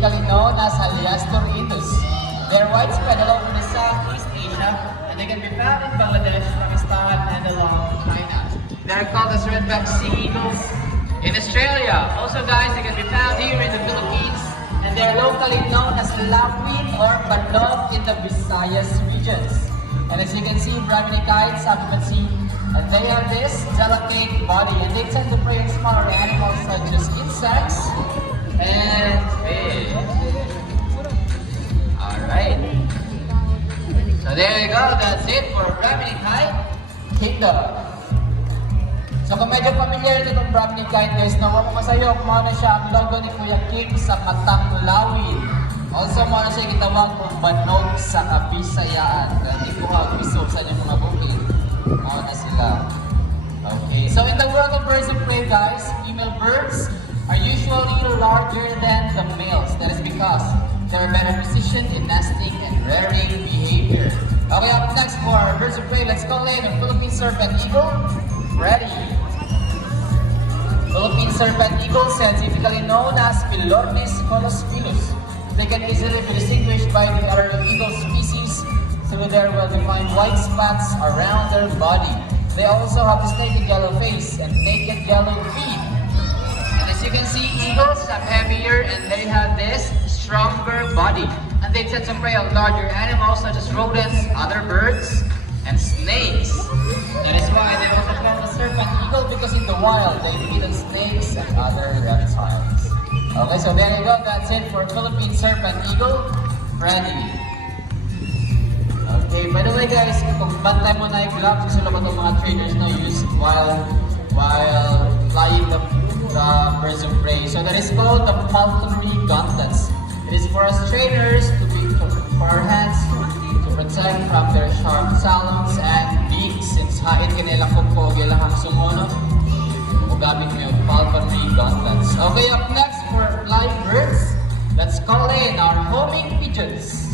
scientifically known as Aliastoriidus. They are widespread all over the Southeast Asia, and they can be found in Bangladesh, Pakistan, and along China. They are called as redback sea eagles in Australia. Also guys, they can be found here in the Philippines, and they are locally known as lapwing or banog in the Visayas regions. And as you can see, Brahminikites, occupancy, and they have this delicate body, and they tend to prey on smaller animals such as insects and fish. Alright. So there you go, that's it for Brahminikite Kingdom. So kung medyo familiar ito itong Brahminikite guys, nawa mo masayo, kung ano siya ang logo ni Kuya Kim sa Matang Lawin. Also, mo na siya gitawag kung banog sa Kabisayaan. Hindi ko mag-isog sa inyong mga bukid. Mga na sila. Okay, so in the world of birds of prey guys, female birds are usually larger than the males. That is because they are better positioned in nesting and rearing behavior. Okay, up next for birds of prey, let's call in the Philippine Serpent Eagle. Ready? Philippine Serpent Eagle, scientifically known as Philornis colospilus. They can easily be distinguished by the other eagle species through their well-defined white spots around their body. They also have this naked yellow face and naked yellow feet. And as you can see, eagles have heavier and they have this stronger body. And they tend to prey on larger animals such as rodents, other birds, and snakes. That is why they also call the serpent eagle, because in the wild they feed on snakes and other reptiles. Okay, so there you go. That's it for Philippine Serpent Eagle. Ready? Okay, by the way guys, kung bantay mo na yung gloves, sila ba itong mga trainers na use while flying the birds of prey. So that is called the pulmonary gauntlets. It is for us trainers for our hands to protect from their sharp talons and beaks. Since hait kanila kung pogi lang ang sumuno, gamit mo yung pulmonary gauntlets. Okay, up next for flying birds, let's call in our homing pigeons.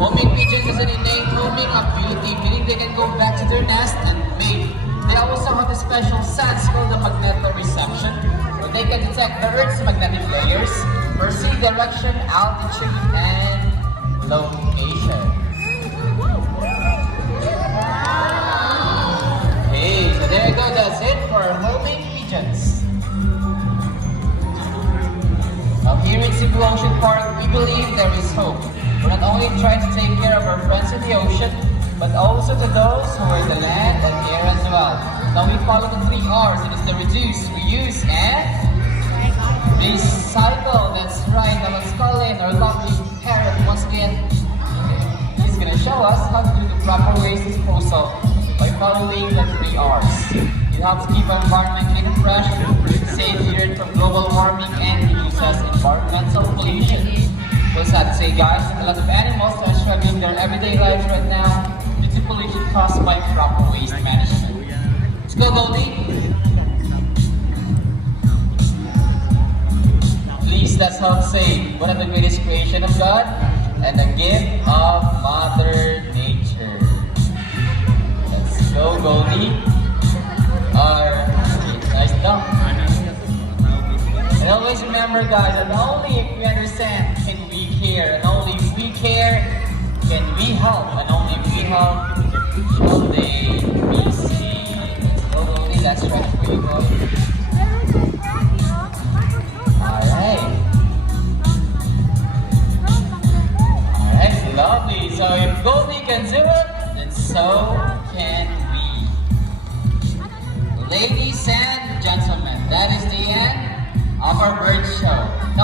Homing pigeons is an innate homing ability, meaning they can go back to their nest and mate. They also have a special sense called the magnetoreception, where they can detect the Earth's magnetic layers, perceive direction, altitude, and location. Okay, so there you go, that's it for homing pigeons. Now here in Cebu Ocean Park, we believe there is hope. We're not only trying to take care of our friends in the ocean, but also to those who are in the land and air as well. Now we follow the 3 R's. It is the reduce, reuse, and recycle. That's right. Now let's call in our lovely parrot once again. He's gonna show us how to do the proper waste disposal by following the 3 R's. It helps keep our environment clean and fresh, save the earth from global warming, and reduces environmental pollution. So sad to say guys, a lot of animals are struggling their everyday lives right now due to pollution caused by proper waste management. Let's go Goldie! Please, that's how to say, one of the greatest creation of God and the gift of Mother Nature. Let's go Goldie! Nice dunk. And always remember guys, that only if we understand can we care, and only if we care can we help, and only if we help shall they be seen. Oh, only that's right for you guys. Alright. Alright, lovely. So if Goldie can do it, then so can we. Ladies and gentlemen, that is the end of our bird show.